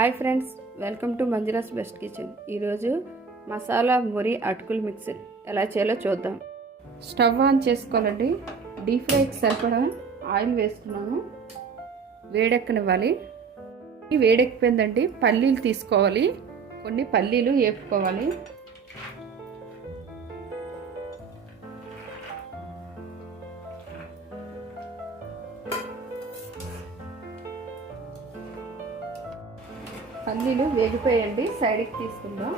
Hi friends welcome to Manjura's best kitchen. ఈరోజు మసాలా మురి అటుకులు mixer. ఎలా చేయాలో చూద్దాం. స్టవ్ ఆన్ చేసుకోవాలండి. డీప్ ఫ్రైకి సరిపడా ఆయిల్ వేసుకున్నాము వేడెక్కనివ్వాలి. వేడెక్కిపోయిందండి. పల్లీలు తీసుకోవాలి. కొన్ని పల్లీలు వేపుకోవాలి. పల్లీలు వేగిపోయండి సైడ్కి తీసుకుందాం.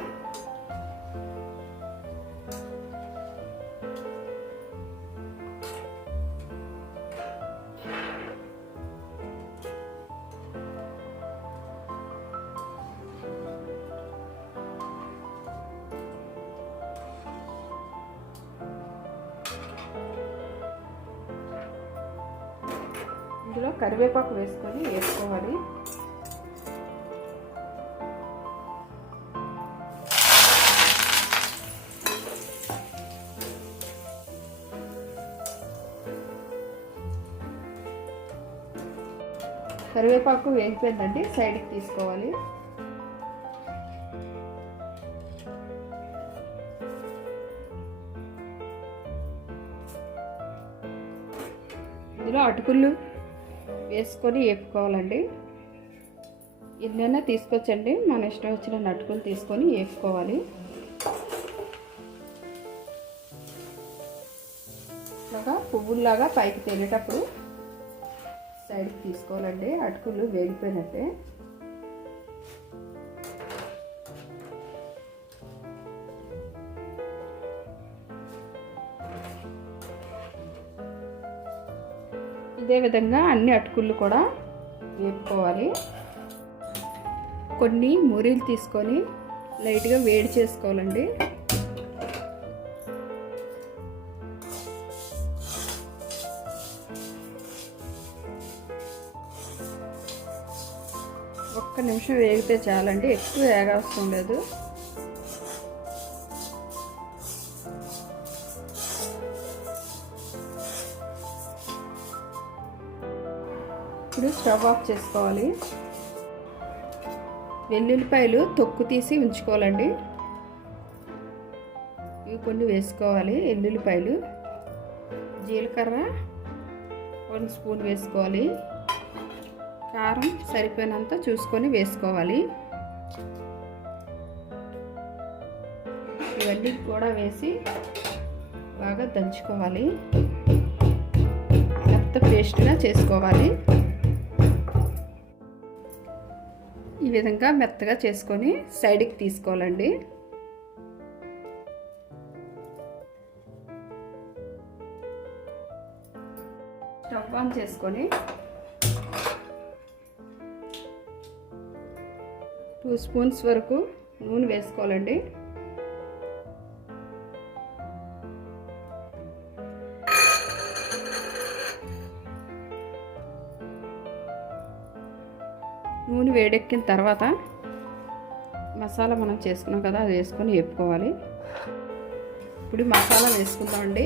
ఇందులో కరివేపాకు వేసుకొని వేసుకోవాలి. కరివేపాకు వేగిపోయిందండి సైడ్కి తీసుకోవాలి. ఇందులో అటుకులు వేసుకొని వేపుకోవాలండి ఎన్నైనా తీసుకొచ్చండి. మన ఇష్టం వచ్చిన అటుకులు తీసుకొని వేపుకోవాలి పువ్వుల్లాగా పైకి తేలేటప్పుడు సైడ్కి తీసుకోవాలండి. అటుకులు వేగిపోయినట్టే. ఇదే విధంగా అన్ని అటుకులు కూడా వేపుకోవాలి. కొన్ని మురీలు తీసుకొని లైట్గా వేడి చేసుకోవాలండి. నిమిషం వేగితే చాలండి ఎక్కువ వేగవసరం లేదు ఇప్పుడు స్టవ్ ఆఫ్ చేసుకోవాలి. వెల్లుల్లిపాయలు తొక్కు తీసి ఉంచుకోవాలండి. ఇవి కొన్ని వేసుకోవాలి వెల్లుల్లిపాయలు. జీలకర్ర వన్ స్పూన్ వేసుకోవాలి. కారం సరిపోయినంత చూసుకొని వేసుకోవాలి. ఇవన్నీ కూడా వేసి బాగా దంచుకోవాలి. మెత్త పేస్ట్గా చేసుకోవాలి. ఈ విధంగా మెత్తగా చేసుకొని సైడ్కి తీసుకోవాలండి. స్టవ్ ఆన్ చేసుకొని టూ స్పూన్స్ వరకు నూనె వేసుకోవాలండి. నూనె వేడెక్కిన తర్వాత మసాలా మనం చేసుకున్నాం కదా అది వేసుకొని వేపుకోవాలి. ఇప్పుడు మసాలా వేసుకుందామండి.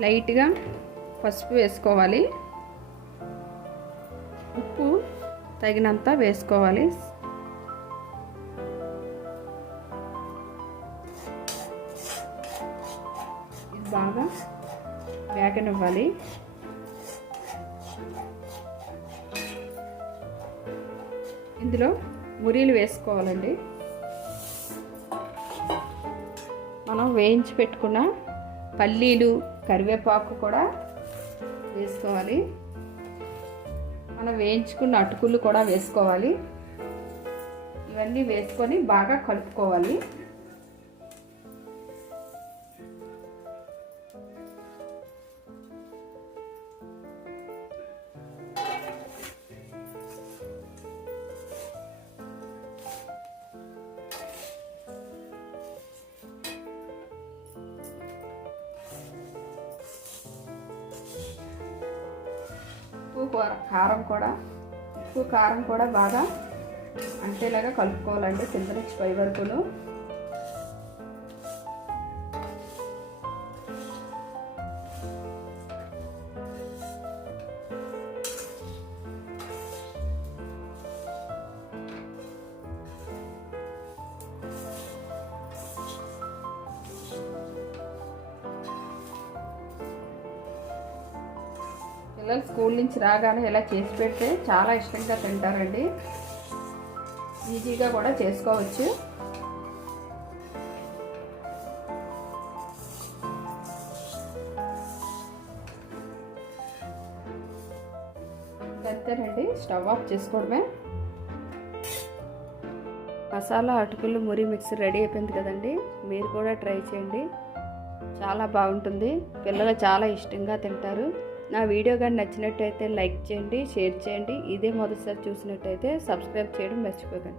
లైట్గా పసుపు వేసుకోవాలి. ఉప్పు తగినంత వేసుకోవాలి. ఇది బాగా వేగనివ్వాలి. ఇందులో మురీలు వేసుకోవాలండి. మనం వేయించి పెట్టుకున్న పల్లీలు కరివేపాకు కూడా వేసుకోవాలి. మనం వేయించుకున్న అటుకులు కూడా వేసుకోవాలి. ఇవన్నీ వేసుకొని బాగా కలుపుకోవాలి. ఉప్పు కూర కారం కూడా. ఉప్పు కారం కూడా బాగా అంటేలాగా కలుపుకోవాలండి కింద పై వరకును. పిల్లలు స్కూల్ నుంచి రాగానే ఇలా చేసి పెడితే చాలా ఇష్టంగా తింటారండి. ఈజీగా కూడా చేసుకోవచ్చు. అంతేనండి స్టవ్ ఆఫ్ చేసుకోవడమే. మసాలా అటుకులు మురి మిక్స్ రెడీ అయిపోయింది కదండి. మీరు కూడా ట్రై చేయండి. చాలా బాగుంటుంది. పిల్లలు చాలా ఇష్టంగా తింటారు. నా వీడియో కానీ నచ్చినట్టయితే లైక్ చేయండి షేర్ చేయండి ఇదే మొదటిసారి చూసినట్టయితే సబ్స్క్రైబ్ చేయడం మర్చిపోకండి